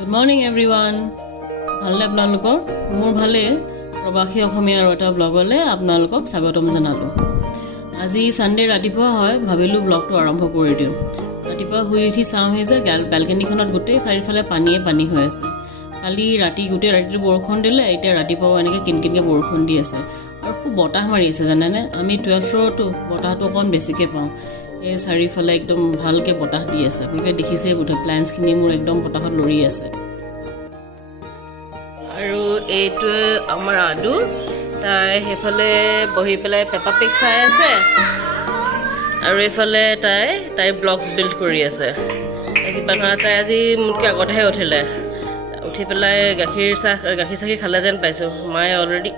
Good morning everyone. ভালনে আপোনালোকৰ? মোৰ ভালে। প্ৰবাসী অসমীয়াৰ এটা ব্লগলে আপোনালোকক স্বাগতম জনালো। আজি সানডে ৰাতিপুৱা হয়, ভাবিলো ব্লগটো আৰম্ভ কৰি দিওঁ। ৰাতিপুৱা শুই উঠি চাওঁহে যে বালকনিখনত গোটেই চাৰিফালে পানী হৈ আছে। কালি গোটেই ৰাতিটো বৰষুণ দিলে, এতিয়া ৰাতিপুৱা এনেকৈ কিনকিনকৈ বৰষুণ দি আছে আৰু খুব বতাহ মাৰি আছে জানেনে। আমি 12th ফ্ল'ৰতো বতাহটো অকণ বেছিকৈ পাওঁ। এই চাৰিওফালে একদম ভালকৈ বতাহ দি আছে। আপোনালোকে দেখিছেই বোধহয় প্লেণ্টছখিনি মোৰ একদম বতাহত লৰি আছে। আৰু এইটোৱে আমাৰ আদু, তাই সেইফালে বহি পেলাই পেপা পিগ চাই আছে আৰু এইফালে তাই ব্লগছ বিল্ড কৰি আছে। কিবা ধৰা তাই আজি মোতকৈ আগতেহে উঠিলে। উঠি পেলাই গাখীৰ চাখীৰ খালে যেন পাইছোঁ। মায়ে অলৰেডি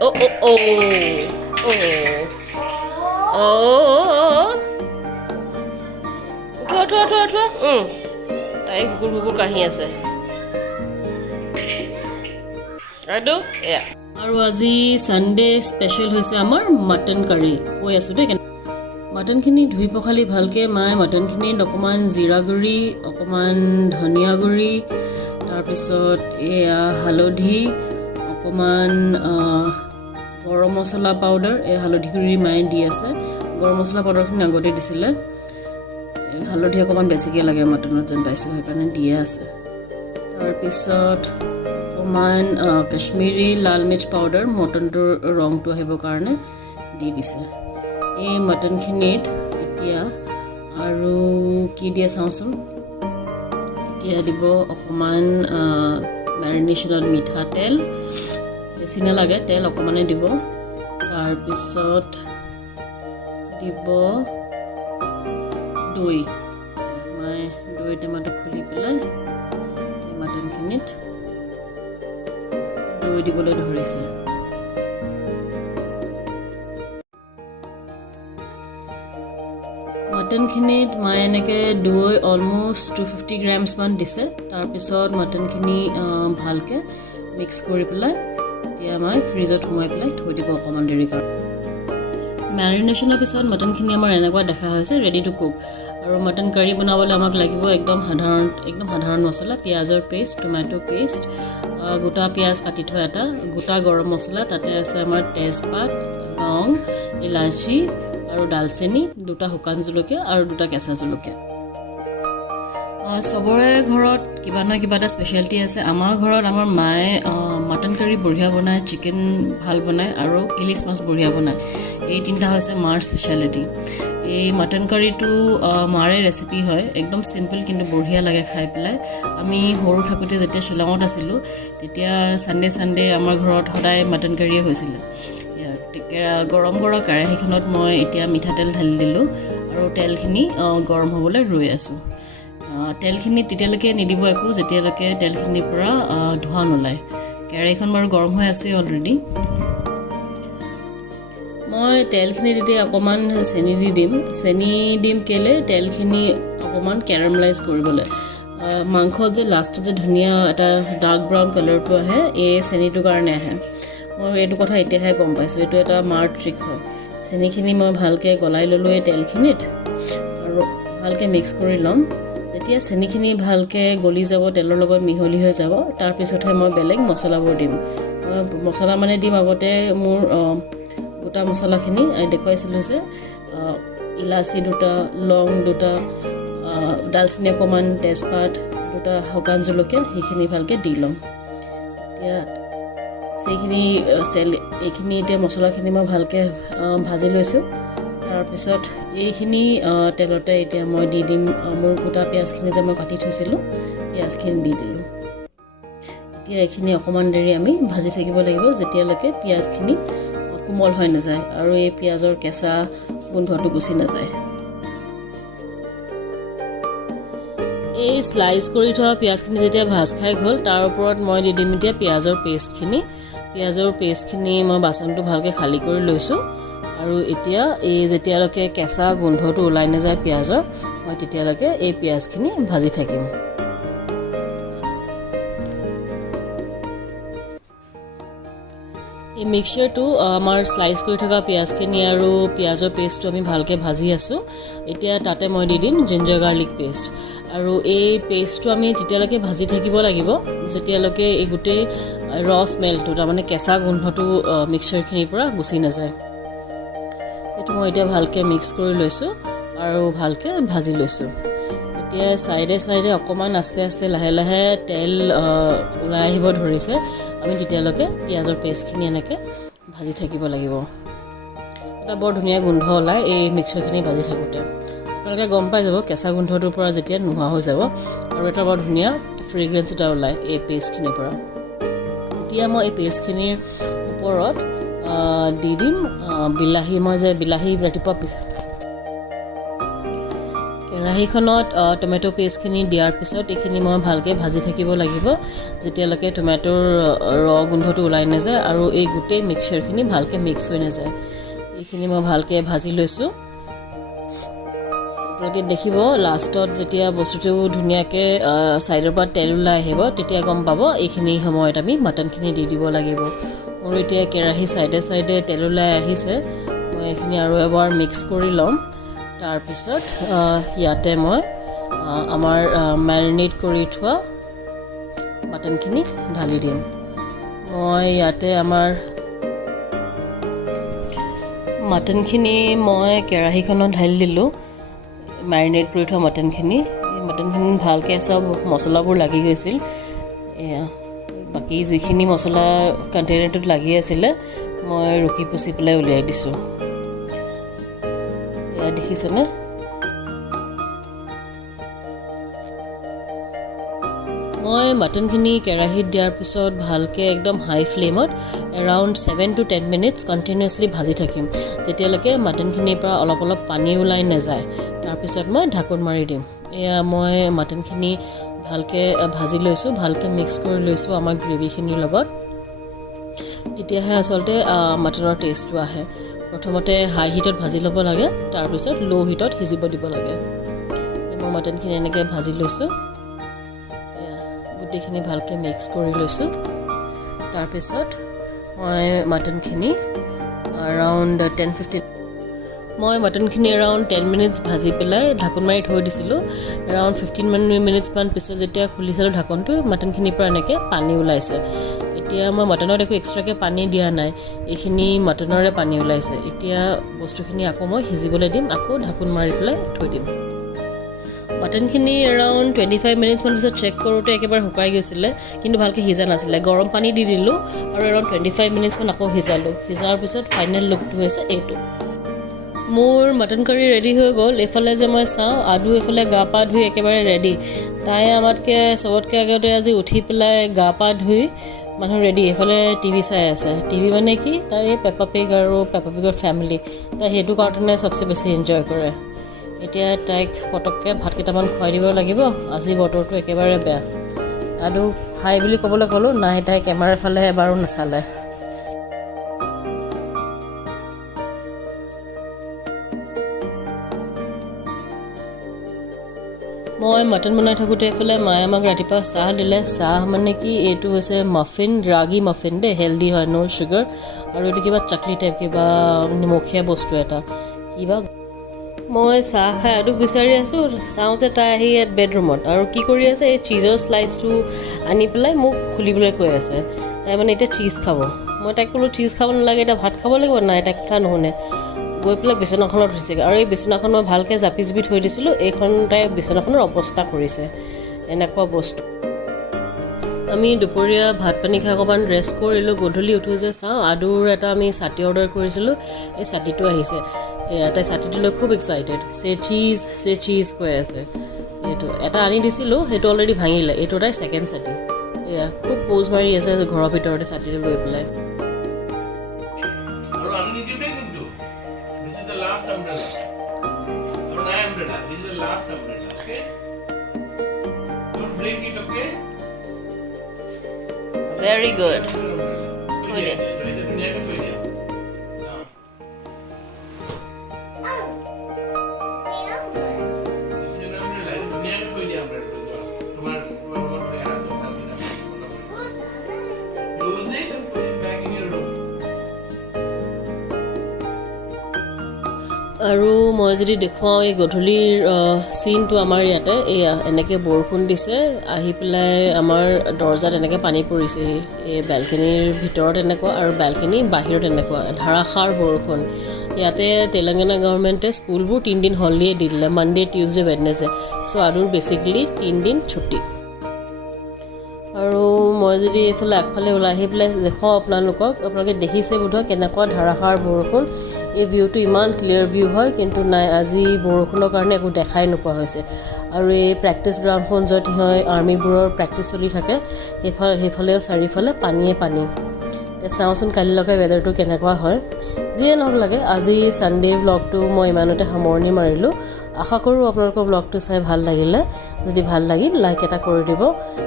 তাই কুকুৰ কাঢ়ি আছে। আৰু আজি ছানডে স্পেচিয়েল হৈছে আমাৰ মাটন কাৰী। কৈ আছোঁ দেই। মাটনখিনি ধুই পখালি ভালকৈ মায়ে মাটনখিনিত অকণমান জিৰা গুড়ি, অকণমান ধনিয়া গুড়ি, তাৰপিছত এয়া হালধি, অকণমান গৰম মছলা পাউডাৰ, এই হালধি গুড়ি মায়ে দি আছে। গৰম মছলা পাউডাৰখিনি আগতে দিছিলে। হালধি অকণমান বেছিকৈ লাগে মাটনত যেন পাইছোঁ, সেইকাৰণে দিয়ে আছে। তাৰপিছত অকণমান কাশ্মীৰী লাল মিৰ্চ পাউডাৰ, মটনটোৰ ৰংটো আহিবৰ কাৰণে দি দিছে। এই মটনখিনিত এতিয়া আৰু কি দিয়ে চাওঁচোন। এতিয়া দিব অকণমান মেৰিনেশ্যনত মিঠাতেল, বেছি নালাগে, তেল অকণমানে দিব। তাৰপিছত দিব দৈ। মায়ে দৈ টেমাটো খুলি পেলাই এই মাটনখিনিত দৈ দিবলৈ ধৰিছে। মাটনখিনিত মায়ে এনেকৈ দৈ অলমষ্ট 250 গ্ৰামছমান দিছে। তাৰপিছত মাটনখিনি ভালকৈ মিক্স কৰি পেলাই এতিয়া মই ফ্ৰিজত সোমাই পেলাই থৈ দিব অকণমান দেৰি কাৰণে। মেৰিনেশ্যনৰ পিছত মাটনখিনি আমাৰ এনেকুৱা দেখা হৈছে ৰেডি টু কুক। আৰু মাটন কাৰী বনাবলৈ আমাক লাগিব একদম সাধাৰণ মছলা, পিঁয়াজৰ পেষ্ট, টমেটো পেষ্ট, গোটা পিঁয়াজ কাটি থোৱা এটা, গোটা গৰম মছলা, তাতে আছে আমাৰ তেজপাত, লং, ইলাচি আৰু ডালচেনি, 2টা শুকান জলকীয়া আৰু 2টা কেঁচা জলকীয়া। চবৰে ঘৰত কিবা নহয় কিবা এটা স্পেচিয়েলিটি আছে। আমাৰ ঘৰত আমাৰ মায়ে মাটন কাৰী বঢ়িয়া বনায়, চিকেন ভাল বনায় আৰু ইলিচ মাছ বঢ়িয়া বনায়। এই 3টা হৈছে মাৰ স্পেচিয়েলিটি। এই মাটন কাৰীটো মাৰে ৰেচিপি হয়, একদম চিম্পল কিন্তু বঢ়িয়া লাগে খাই পেলাই। আমি সৰু থাকোঁতে যেতিয়া শ্বিলঙত আছিলোঁ তেতিয়া ছানডে আমাৰ ঘৰত সদায় মাটন কাৰীয়ে হৈছিলে। গৰম কৰা কেৰাহীখনত মই এতিয়া মিঠাতেল ঢালি দিলোঁ আৰু তেলখিনি গৰম হ'বলৈ ৰৈ আছোঁ। তেলখিনি তেতিয়ালৈকে নিদিব একো যেতিয়ালৈকে তেলখিনিৰ পৰা ধোঁৱা নোলায়। কেৰাহীখন বাৰু গৰম হৈ আছে অলৰেডি। মই তেলখিনিত এতিয়া অকণমান চেনি দিম কেলৈ, তেলখিনি অকণমান কেৰামেলাইজ কৰিবলৈ। মাংসত যে লাষ্টত যে ধুনীয়া এটা ডাৰ্ক ব্ৰাউন কালাৰটো আহে, এই চেনিটোৰ কাৰণে আহে। মই এইটো কথা এতিয়াহে গম পাইছোঁ। এইটো এটা মাৰ ট্ৰিক হয়। চেনিখিনি মই ভালকৈ গলাই ল'লোঁ এই তেলখিনিত আৰু ভালকৈ মিক্স কৰি ল'ম। যেতিয়া চেনিখিনি ভালকৈ গলি যাব, তেলৰ লগত মিহলি হৈ যাব, তাৰপিছতহে মই বেলেগ মছলাবোৰ দিম। মছলা মানে দিম আগতে মোৰ গোটা মছলাখিনি দেখুৱাইছিলোঁ যে ইলাচি 2টা, লং 2টা, ডালচেনি অকণমান, তেজপাত 2টা, শুকান জলকীয়া, সেইখিনি ভালকৈ দি ল'ম। এতিয়া এইখিনি এতিয়া মছলাখিনি মই ভালকৈ ভাজি লৈছোঁ। তাৰপিছত এইখিনি তেলতে এতিয়া মই দি দিম মোৰ গোটা পিঁয়াজখিনি যে মই কাটি থৈছিলোঁ, পিঁয়াজখিনি দি দিলোঁ। এতিয়া এইখিনি অকণমান দেৰি আমি ভাজি থাকিব লাগিব যেতিয়ালৈকে পিঁয়াজখিনি কোমল হৈ নাযায় আৰু এই পিঁয়াজৰ কেঁচা গোন্ধটো গুচি নাযায়। এই স্লাইচ কৰি থোৱা পিঁয়াজখিনি যেতিয়া ভাজ খাই গ'ল, তাৰ ওপৰত মই দি দিম এতিয়া পিঁয়াজৰ পেষ্টখিনি মই বাচনটো ভালকৈ খালী কৰি লৈছোঁ। আৰু এতিয়া যেতিয়ালৈকে কেঁচা গোন্ধটো ওলাই নাযায় পিঁয়াজৰ, মই তেতিয়ালৈকে এই পিঁয়াজখিনি ভাজি থাকিম। এই মিক্সচাৰটো আমাৰ স্লাইচ কৰি থকা পিঁয়াজখিনি আৰু পিঁয়াজৰ পেষ্টটো আমি ভালকৈ ভাজি আছোঁ। এতিয়া তাতে মই দি দিম জিঞ্জাৰ গাৰ্লিক পেষ্ট। আৰু এই পেষ্টটো আমি তেতিয়ালৈকে ভাজি থাকিব লাগিব যেতিয়ালৈকে এই গোটেই ৰ স্মেলটো তাৰমানে কেঁচা গোন্ধটো মিক্সচাৰখিনিৰ পৰা গুচি নাযায় এইটো মই এতিয়া ভালকৈ মিক্স কৰি লৈছোঁ আৰু ভালকৈ ভাজি লৈছোঁ এতিয়া সাইডে সাইডে অকমান আস্তে আস্তে লাহে লাহে তেল ওলাই আহিব ধৰিছে আমি তেতিয়ালৈকে পিয়াজৰ পেষ্টখিনি এনেকৈ ভাজি থাকিব লাগিব এটা বৰ ধুনীয়া গোন্ধ ওলাই এই মিক্সচাৰখিনি ভাজি থাকোঁতে আপোনালোকে গম পাই যাব কেঁচা গোন্ধটোৰ পৰা যেতিয়া নোহোৱা হৈ যাব আৰু এটা বৰ ধুনীয়া ফ্ৰেগ্ৰেন্স এটা ওলাই এই পেষ্টখিনিৰ পৰা এতিয়া মই এই পেষ্টখিনিৰ ওপৰত দি দিম বিলাহী মই যে বিলাহী ৰাতিপুৱা কেৰাহীখনত টমেটো পেষ্টখিনি দিয়াৰ পিছত এইখিনি মই ভালকৈ ভাজি থাকিব লাগিব যেতিয়ালৈকে টমেটোৰ ৰ গোন্ধটো ওলাই নাযায় আৰু এই গোটেই মিক্সচাৰখিনি ভালকৈ মিক্স হৈ নাযায় এইখিনি মই ভালকৈ ভাজি লৈছোঁ আপোনালোকে দেখিব লাষ্টত যেতিয়া বস্তুটো ধুনীয়াকৈ ছাইডৰ পৰা তেল ওলাই আহিব তেতিয়া গম পাব এইখিনি সময়ত আমি মাটনখিনি দি দিব লাগিব মোৰ এতিয়া কেৰাহী সাইডে সাইডে তেল ওলাই আহিছে মই এইখিনি আৰু এবাৰ মিক্স কৰি ল'ম তাৰপিছত ইয়াতে মই আমাৰ মেৰিনেট কৰি থোৱা মাটনখিনি ঢালি দিম মই ইয়াতে আমাৰ মাটনখিনি মই কেৰাহীখনত ঢালি দিলোঁ মেৰিনেট কৰি থোৱা মাটনখিনি ভালকৈ চব মছলাবোৰ লাগি গৈছিল এয়া বাকী যিখিনি মছলা কণ্টেইনাৰটোত লাগি আছিলে মই ৰুকি পুচি পেলাই উলিয়াই দিছোঁ এয়া দেখিছেনে মই মাটনখিনি কেৰাহীত দিয়াৰ পিছত ভালকৈ একদম হাই ফ্লেমত এৰাউণ্ড 7 to 10 মিনিটছ কণ্টিনিউৱাছলি ভাজি থাকিম যেতিয়ালৈকে মাটনখিনিৰ পৰা অলপ অলপ পানী ওলাই নাযায় তাৰপিছত মই ঢাকোন মাৰি দিম এয়া মই মাটনখিনি ভালকৈ ভাজি লৈছোঁ ভালকৈ মিক্স কৰি লৈছোঁ আমাৰ গ্ৰেভিখিনিৰ লগত তেতিয়াহে আচলতে মাটনৰ টেষ্টটো আহে প্ৰথমতে হাই হিটত ভাজি ল'ব লাগে তাৰপিছত ল' হিটত সিজিব দিব লাগে মই মাটনখিনি এনেকৈ ভাজি লৈছোঁ গোটেইখিনি ভালকৈ মিক্স কৰি লৈছোঁ তাৰপিছত মই মাটনখিনি এৰাউণ্ড 10 মিনিটছ ভাজি পেলাই ঢাকোন মাৰি থৈ দিছিলোঁ এৰাউণ্ড 15 মিনিটছমান পিছত যেতিয়া খুলিছিলোঁ ঢাকনটো মাটনখিনিৰ পৰা এনেকৈ পানী ওলাইছে এতিয়া মই মাটনত একো এক্সট্ৰাকৈ পানী দিয়া নাই এইখিনি মাটনৰে পানী ওলাইছে এতিয়া বস্তুখিনি আকৌ মই সিজিবলৈ দিম আকৌ ঢাকোন মাৰি পেলাই থৈ দিম মাটনখিনি এৰাউণ্ড 25 মিনিটছমান পিছত চেক কৰোঁতে একেবাৰে শুকাই গৈছিলে কিন্তু ভালকৈ সিজা নাছিলে গৰম পানী দি দিলোঁ আৰু এৰাউণ্ড 25 মিনিটছমান আকৌ সিজালোঁ সিজাৰ পিছত ফাইনেল লুকটো হৈছে এইটো মোৰ মটন কাৰী ৰেডি হৈ গ'ল এইফালে যে মই চাওঁ আদু এইফালে গা পা ধুই একেবাৰে ৰেডি তাই আমাতকৈ চবতকৈ আগতে আজি উঠি পেলাই গা পা ধুই মানুহ ৰেডি এইফালে টিভি চাই আছে টিভি মানে কি তাই এই পেপা পিগ আৰু পেপা পিগৰ ফেমিলি তাই সেইটো কাৰণে চবচে বেছি এনজয় কৰে এতিয়া তাইক পটককৈ ভাত কেইটামান খুৱাই দিব লাগিব আজি বতৰটো একেবাৰে বেয়া আদু হাই বুলি ক'বলৈ ক'লোঁ নাই তাই কেমেৰাৰ ফালে এবাৰো নাচালে মই মটন বনাই থাকোঁতে এইফালে মায়ে আমাক ৰাতিপুৱা চাহ দিলে চাহ মানে কি এইটো হৈছে মাফিন ৰাগী মাফিন দেই হেল্ডি হয় ন' চুগাৰ আৰু এইটো কিবা চাকলি টাইপ কিবা নিমখীয়া বস্তু এটা কিবা মই চাহ খাই আদুক বিচাৰি আছোঁ চাওঁ যে তাই আহি ইয়াত বেডৰুমত আৰু কি কৰি আছে এই চীজৰ শ্লাইচটো আনি পেলাই মোক খুলিবলৈ কৈ আছে তাই মানে এতিয়া চীজ খাব মই তাইক ক'লোঁ চীজ খাব নালাগে এতিয়া ভাত খাব লাগিব নাই তাইক কথা নুশুনে গৈ পেলাই বিচনাখনত হৈছেগৈ আৰু এই বিচনাখন মই ভালকৈ জাপি জুপি থৈ দিছিলোঁ এইখন তাই বিচনাখনৰ অৱস্থা কৰিছে এনেকুৱা বস্তু আমি দুপৰীয়া ভাত পানী খাই অকণমান ৰেষ্ট কৰিলোঁ গধূলি উঠোঁ যে চাওঁ আদুৰ এটা আমি ছাতি অৰ্ডাৰ কৰিছিলোঁ এই ছাতিটো আহিছে তাই ছাতিটো লৈ খুব এক্সাইটেড চে চিজ কৈ আছে এইটো এটা আনি দিছিলোঁ সেইটো অলৰেডি ভাঙিলে এইটো তাইৰ ছেকেণ্ড ছাতি এয়া খুব প'জ মাৰি আছে ঘৰৰ ভিতৰতে ছাতিটো লৈ পেলাই Very good. আৰু মই যদি দেখুৱাওঁ এই গধূলিৰ চিনটো আমাৰ ইয়াতে এয়া এনেকৈ বৰষুণ দিছে আহি পেলাই আমাৰ দৰ্জাত এনেকৈ পানী পৰিছে এই বেলকনিৰ ভিতৰত এনেকুৱা আৰু বেলকনি বাহিৰত এনেকুৱা ধাৰাসাৰ বৰষুণ ইয়াতে তেলেংগানা গভৰ্ণমেণ্টে স্কুলবোৰ 3 দিন হলিডে দি দিলে মানডে টিউজডে ৱেডনেছডে চ' আৰু বেচিকেলি 3 দিন ছুটি আৰু মই যদি এইফালে আগফালে ওলাই আহি পেলাই দেখুৱাওঁ আপোনালোকে দেখিছে বোধহয় কেনেকুৱা ধাৰাসাৰ বৰষুণ এই ভিউটো ইমান ক্লিয়াৰ ভিউ হয় কিন্তু নাই আজি বৰষুণৰ কাৰণে একো দেখাই নোপোৱা হৈছে আৰু এই প্ৰেক্টিছ গ্ৰাউণ্ডখন য'ত হয় আৰ্মিবোৰৰ প্ৰেক্টিছ চলি থাকে সেইফালেও চাৰিওফালে পানীয়ে পানী চাওঁচোন কালিলৈকে ৱেডাৰটো কেনেকুৱা হয় যিয়ে নহওক লাগে আজি ছানডে ব্লগটো মই ইমানতে সামৰণি মাৰিলোঁ আশা কৰোঁ আপোনালোকৰ ব্লগটো চাই ভাল লাগিলে যদি ভাল লাগিল লাইক এটা কৰি দিব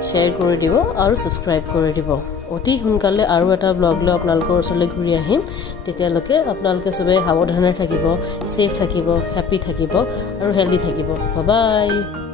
শ্বেয়াৰ কৰি দিব আৰু ছাবস্ক্ৰাইব কৰি দিব অতি সোনকালে আৰু এটা ব্লগ লৈ আপোনালোকৰ ওচৰলৈ ঘূৰি আহিম তেতিয়ালৈকে আপোনালোকে চবেই সাৱধানে থাকিব ছেফ থাকিব হেপী থাকিব আৰু হেল্ডি থাকিব বাই বাই